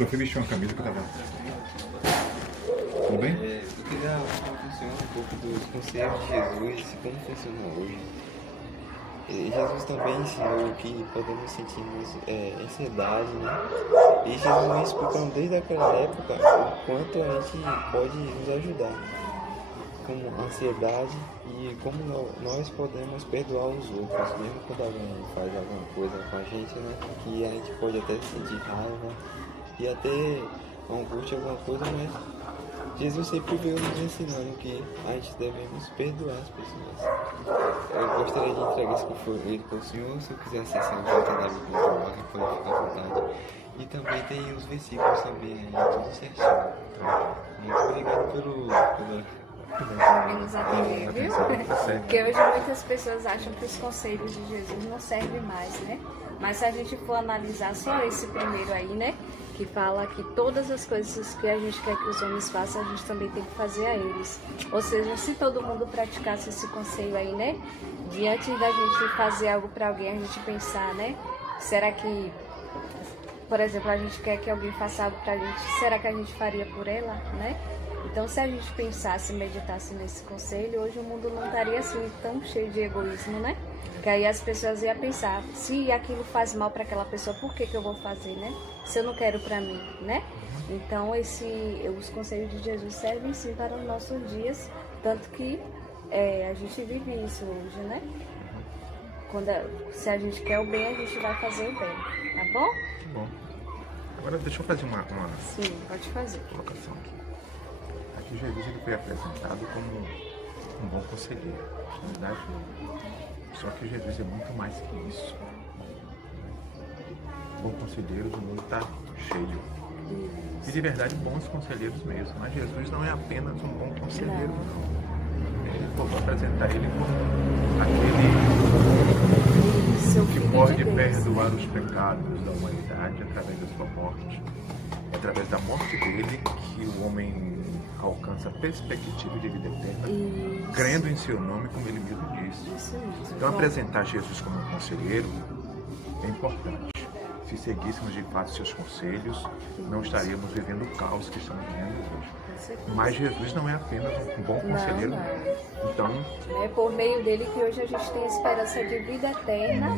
Eu fui vestir uma camisa que eu tava... Tudo bem? Eu queria falar com o senhor um pouco dos conselhos de Jesus e como funciona hoje. Jesus também ensinou que podemos sentir ansiedade, né? E Jesus vem explicando desde aquela época o quanto a gente pode nos ajudar com ansiedade e como nós podemos perdoar os outros, mesmo quando alguém faz alguma coisa com a gente, né? Que a gente pode até sentir raiva e até angústia, alguma coisa, mas Jesus sempre veio nos ensinando que a gente devemos perdoar as pessoas. Eu gostaria de entregar esse conselho para o senhor. Se eu quiser acessar o canal da Bíblia, pode ficar à vontade. E também tem os versículos também aí, tudo certinho. Muito obrigado por nos atender, viu? Porque hoje muitas pessoas acham que os conselhos de Jesus não servem mais, né? Mas se a gente for analisar só esse primeiro aí, né? Que fala que todas as coisas que a gente quer que os homens façam, a gente também tem que fazer a eles. Ou seja, se todo mundo praticasse esse conselho aí, né? Diante da gente fazer algo para alguém, a gente pensar, né? Será que, por exemplo, a gente quer que alguém faça algo pra gente, será que a gente faria por ela, né? Então, se a gente pensasse, meditasse nesse conselho, hoje o mundo não estaria assim tão cheio de egoísmo, né? Porque aí as pessoas iam pensar, se aquilo faz mal para aquela pessoa, por que eu vou fazer, né? Se eu não quero para mim, né? Então, os conselhos de Jesus servem sim para os nossos dias, tanto que a gente vive isso hoje, né? Se a gente quer o bem, a gente vai fazer o bem, tá bom? Bom. Agora deixa eu fazer uma Sim, pode fazer. colocação aqui. Aqui Jesus ele foi apresentado como um bom conselheiro, na verdade. Só que Jesus é muito mais que isso. Bom conselheiros, o mundo está cheio. E de verdade, bons conselheiros mesmo. Mas Jesus não é apenas um bom conselheiro, não. Vou apresentar ele como aquele que pode perdoar os pecados da humanidade através da sua morte. É através da morte dele que o homem alcança a perspectiva de vida eterna, crendo em seu nome, como ele mesmo disse. Então, apresentar Jesus como um conselheiro é importante. Se seguíssemos de fato seus conselhos, não estaríamos vivendo o caos que estamos vivendo hoje. Mas Jesus não é apenas um bom conselheiro, não. Então, é por meio dele que hoje a gente tem a esperança de vida eterna,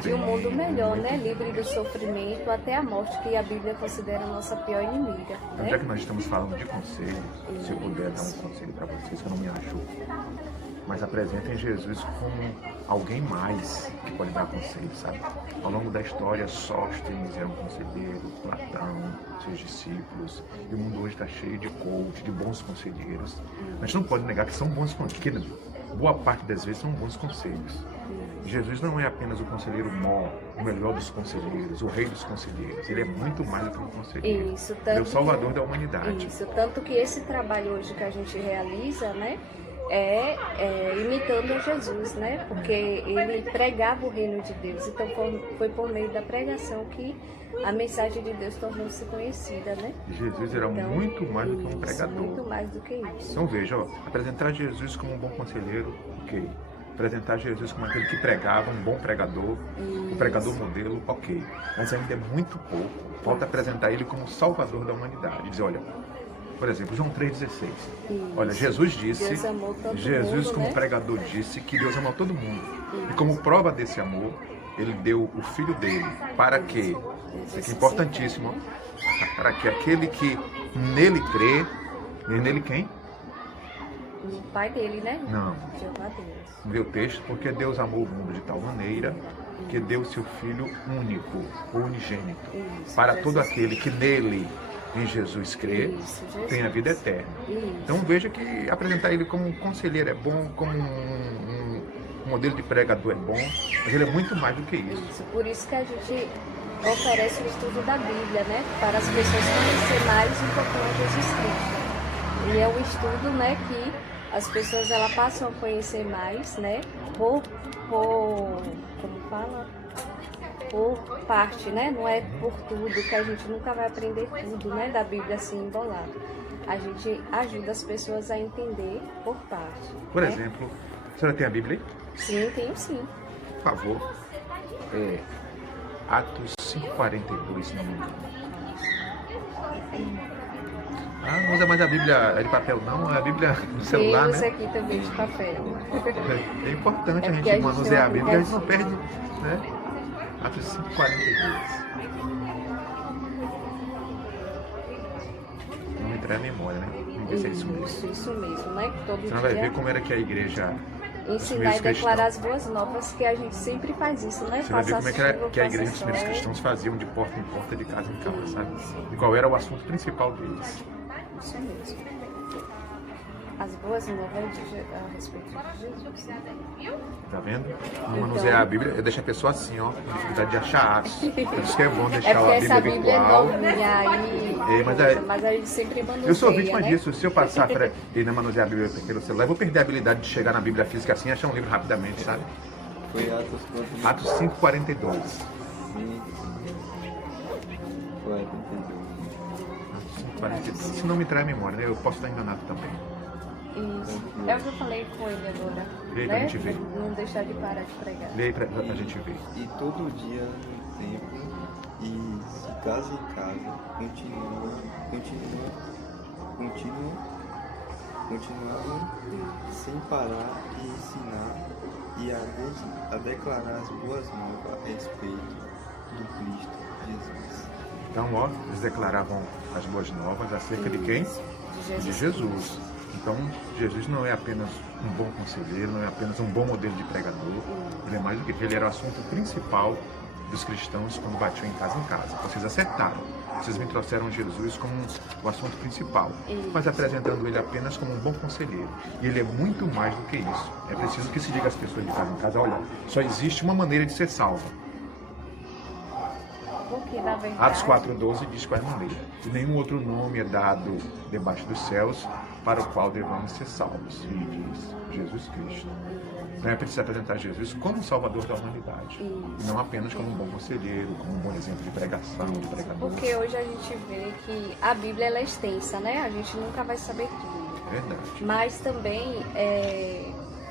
de um mundo melhor, né? Livre do sofrimento até a morte, que a Bíblia considera a nossa pior inimiga. Então, já que nós estamos falando de conselho, se eu puder dar um conselho para vocês, que eu não me acho, mas apresentem Jesus como alguém mais que pode dar conselho, sabe? Ao longo da história, Sóstenes era um conselheiro, Platão, seus discípulos, e o mundo hoje está cheio de coach, de bons conselheiros. A gente não pode negar que são bons conselheiros, que boa parte das vezes são bons conselhos. Jesus não é apenas o conselheiro mó, o melhor dos conselheiros, o rei dos conselheiros. Ele é muito mais do que um conselheiro. Ele é o salvador da humanidade. Isso, tanto que esse trabalho hoje que a gente realiza, né? Imitando a Jesus, né? Porque ele pregava o reino de Deus. Então foi por meio da pregação que a mensagem de Deus tornou-se conhecida, né? Jesus era muito mais do que um pregador. Muito mais do que isso. Então veja, apresentar Jesus como um bom conselheiro, ok. Apresentar Jesus como aquele que pregava, um bom pregador, um pregador modelo, ok. Mas ainda é muito pouco. Falta apresentar ele como salvador da humanidade. Dizer, olha, por exemplo, João 3,16. Olha, Jesus disse, Jesus como pregador disse que Deus amou todo mundo. E como prova desse amor, ele deu o Filho dele. Para que? Isso aqui é importantíssimo. Para que aquele que nele crê, e nele quem? O pai dele, né? Não. Jeová Deus. Meu texto, porque Deus amou o mundo de tal maneira que deu seu Filho único, unigênito, para todo aquele que nele, em Jesus crê, tem a vida eterna. Então veja que apresentar ele como um conselheiro é bom, como um modelo de pregador é bom, mas ele é muito mais do que isso. Por isso que a gente oferece o estudo da Bíblia, né? Para as pessoas conhecerem mais um pouquinho Jesus Cristo. E é um estudo, né, que as pessoas passam a conhecer mais, né? Como fala? Por parte, né? Não é por tudo, que a gente nunca vai aprender tudo, né? Da Bíblia assim embolado. A gente ajuda as pessoas a entender por parte. Por né? exemplo, a senhora tem a Bíblia aí? Sim, tenho sim. Por favor. Atos 5,42, se não me engano. Ah, não usa mais a Bíblia de papel não, a Bíblia no celular, Temos né? aqui também de papel. É importante a porque gente a gente manusear a não Bíblia, a gente não perde. perde, né? Atos 5:42. Não me trai a memória, né? Vamos ver se é isso mesmo. Isso mesmo, né? Que todo Você não vai dia ver como era que a igreja... ensinar e declarar as boas novas, que a gente sempre faz isso, né? Você vai ver como é que, era, Passar que a chuva, igreja dos primeiros passa sol. cristãos faziam de porta em porta, de casa em casa, sabe? E qual era o assunto principal deles. Isso mesmo. As boas novas a respeito de Jesus. Tá vendo? Não Então- manusear a Bíblia, deixa a pessoa assim, ó, com dificuldade de achar atos. Por isso que é bom É deixar porque a essa Bíblia Bíblia é virtual. novinha aí, mas a gente sempre manuseia, Eu sou vítima né? disso. Se eu passar e não manusear a Bíblia pelo celular, eu vou perder a habilidade de chegar na Bíblia física assim e achar um livro rapidamente, sabe? Foi Atos quanto? Atos 5:42. 42. Se não me trai a memória, né? Eu posso estar enganado também. Isso. É o que eu falei com ele agora. Lê aí pra né? gente ver. Não deixar de parar de pregar. Lê aí pra gente ver. E todo dia no templo e de casa em casa continuavam sem parar e ensinar e a declarar as boas novas a respeito do Cristo Jesus. Então, ó, eles declaravam as boas novas acerca de quem? De Jesus. Então, Jesus não é apenas um bom conselheiro, não é apenas um bom modelo de pregador. Ele é mais do que isso. Ele era o assunto principal dos cristãos quando batiam em casa. Vocês acertaram. Vocês me trouxeram Jesus como o assunto principal, mas apresentando ele apenas como um bom conselheiro. E ele é muito mais do que isso. É preciso que se diga às pessoas de casa em casa, olha, só existe uma maneira de ser salva. Porque, na verdade, Atos 4:12 diz qual é a maneira. E nenhum outro nome é dado debaixo dos céus para o qual devamos ser salvos. E diz Jesus Cristo. Então é preciso apresentar Jesus como Salvador da humanidade. E não apenas como um bom conselheiro, como um bom exemplo de pregação, de pregador. Porque hoje a gente vê que a Bíblia ela é extensa, né? A gente nunca vai saber tudo. Verdade. Mas também,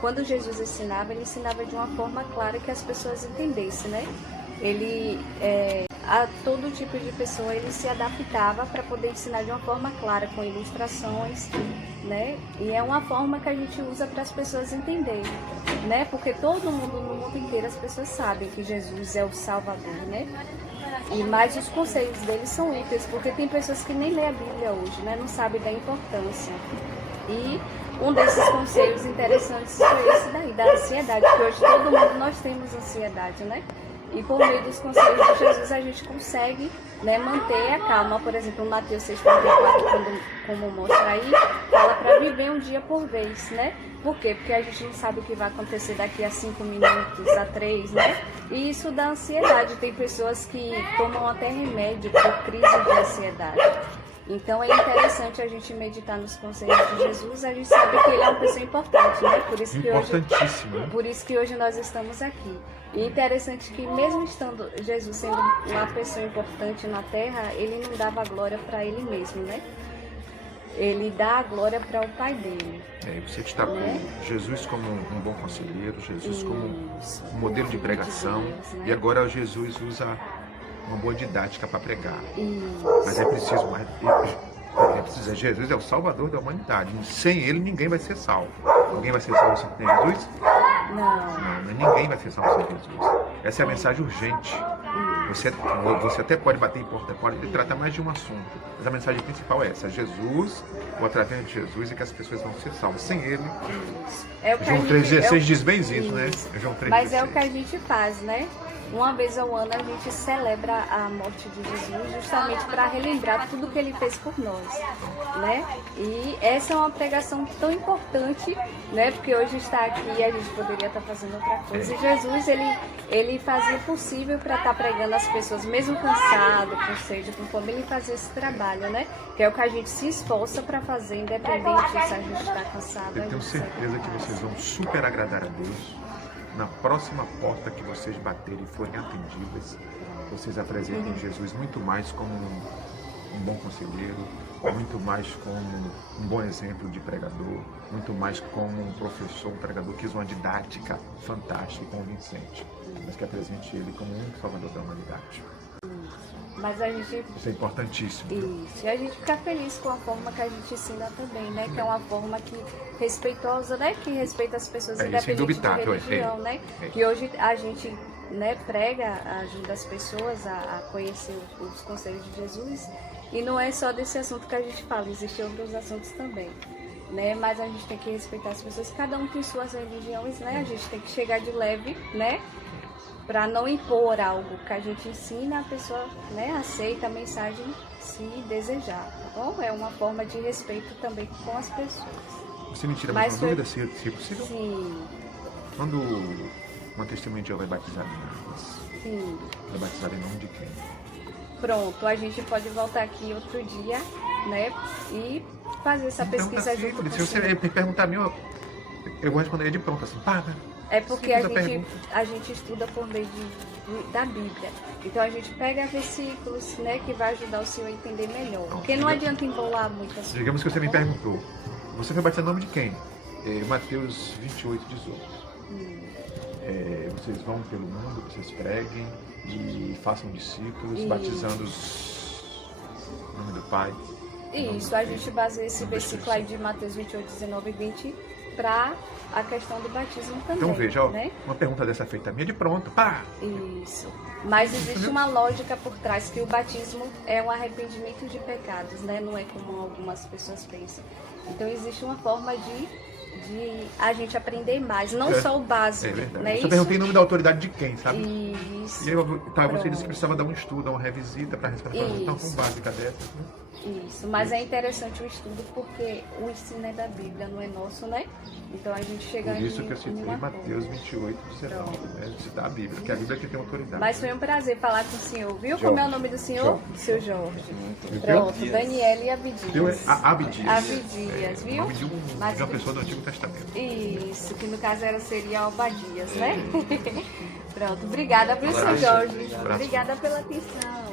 quando Jesus ensinava, ele ensinava de uma forma clara que as pessoas entendessem, né? Ele, a todo tipo de pessoa, ele se adaptava para poder ensinar de uma forma clara, com ilustrações, né? E é uma forma que a gente usa para as pessoas entenderem, né? Porque todo mundo, no mundo inteiro, as pessoas sabem que Jesus é o Salvador, né? E mais os conselhos dele são úteis, porque tem pessoas que nem lê a Bíblia hoje, né? Não sabem da importância. E um desses conselhos interessantes foi esse daí, da ansiedade, que hoje todo mundo, nós temos ansiedade, né? E por meio dos conselhos de Jesus a gente consegue, né, manter a calma. Por exemplo, o Mateus 6:44, como mostra aí, fala para viver um dia por vez, né? Por quê? Porque a gente não sabe o que vai acontecer daqui a 5 minutos, a 3, né? E isso dá ansiedade. Tem pessoas que tomam até remédio por crise de ansiedade. Então é interessante a gente meditar nos conselhos de Jesus. A gente sabe que ele é uma pessoa importante, né? Por isso que Importantíssimo, né? por isso que hoje nós estamos aqui. E interessante que mesmo estando Jesus sendo uma pessoa importante na Terra, ele não dava glória para ele mesmo, né? Ele dá a glória para o Pai dele. E você destacou Jesus como um bom conselheiro, Jesus como um modelo de pregação, e agora Jesus usa uma boa didática para pregar. Mas é preciso mais. Jesus é o Salvador da humanidade. Sem ele ninguém vai ser salvo. Alguém vai ser salvo sem ter Jesus? Não. Ninguém vai ser salvo sem Jesus. Essa é a mensagem urgente. Você até pode bater em porta, pode tratar mais de um assunto, mas a mensagem principal é essa: Jesus, ou através de Jesus, é que as pessoas vão ser salvas. Sem ele, João 3,16 diz bem isso, né? João 3,16. Mas é o que a gente faz, né? Uma vez ao ano a gente celebra a morte de Jesus justamente para relembrar tudo que ele fez por nós, né? E essa é uma pregação tão importante, né? Porque hoje está aqui e a gente poderia estar fazendo outra coisa. E Jesus, ele fazia o possível para estar pregando as pessoas, mesmo cansado, com sede, com fome, ele fazia esse trabalho, né? Que é o que a gente se esforça para fazer, independente se a gente está cansado. Eu tenho certeza que vocês vão super agradar a Deus. Na próxima porta que vocês baterem e forem atendidas, vocês apresentem Jesus muito mais como um bom conselheiro, muito mais como um bom exemplo de pregador, muito mais como um professor, um pregador que usa uma didática fantástica e convincente, mas que apresente ele como um Salvador da humanidade. Mas a gente... Isso é importantíssimo. Isso. E a gente fica feliz com a forma que a gente ensina também, né? Que é uma forma que respeitosa, né? Que respeita as pessoas independente de religião, né? Que hoje a gente, né, prega, ajuda as pessoas a conhecer os conselhos de Jesus. E não é só desse assunto que a gente fala, existem outros assuntos também. Né? Mas a gente tem que respeitar as pessoas, cada um tem suas religiões, né? A gente tem que chegar de leve, né? Para não impor algo que a gente ensina, a pessoa, né, aceita a mensagem se desejar, tá bom? É uma forma de respeito também com as pessoas. Você me tira mais uma dúvida, se é possível? Sim. Quando uma testemunha de Jeová é batizada em águas, Sim. é batizada em nome de quem? Pronto, a gente pode voltar aqui outro dia, né? E fazer essa pesquisa junto com você. Se você perguntar a mim, eu vou responder de pronto, assim, pá, né? É porque a gente estuda por meio da Bíblia. Então a gente pega versículos, né, que vai ajudar o senhor a entender melhor. Porque não adianta embolar muitas coisas. Digamos que você me perguntou, você foi batizado em nome de quem? Mateus 28, 18. Vocês vão pelo mundo, vocês preguem e façam discípulos, batizando-os em nome do Pai. Isso, a gente baseia esse versículo aí de Mateus 28, 19 e 20 para a questão do batismo também. Então veja, ó, né? uma pergunta dessa feita a minha de pronto, pá! Isso. Mas existe uma lógica por trás, que o batismo é um arrependimento de pecados, né? Não é como algumas pessoas pensam. Então existe uma forma de a gente aprender mais, não só o básico. É verdade. Né? Eu só perguntei em nome da autoridade de quem, sabe? Isso. E aí, você disse que precisava dar um estudo, uma revisita para responder uma pergunta tão básica dessas, né? Isso, mas é interessante o estudo porque o ensino é da Bíblia, não é nosso, né? Então a gente chega Por isso que eu citei uma Mateus 28, 19, né? Citar a Bíblia, porque a Bíblia é que tem autoridade. Mas foi um prazer falar com o senhor, viu? Como é o nome do senhor? Seu Jorge. Pronto, Daniela e Abdias. Abdias. Abdias, viu? O nome de uma pessoa do Antigo Testamento. Isso, que no caso seria Obadias, né? Pronto, obrigada, viu, seu Jorge? Obrigada pela atenção.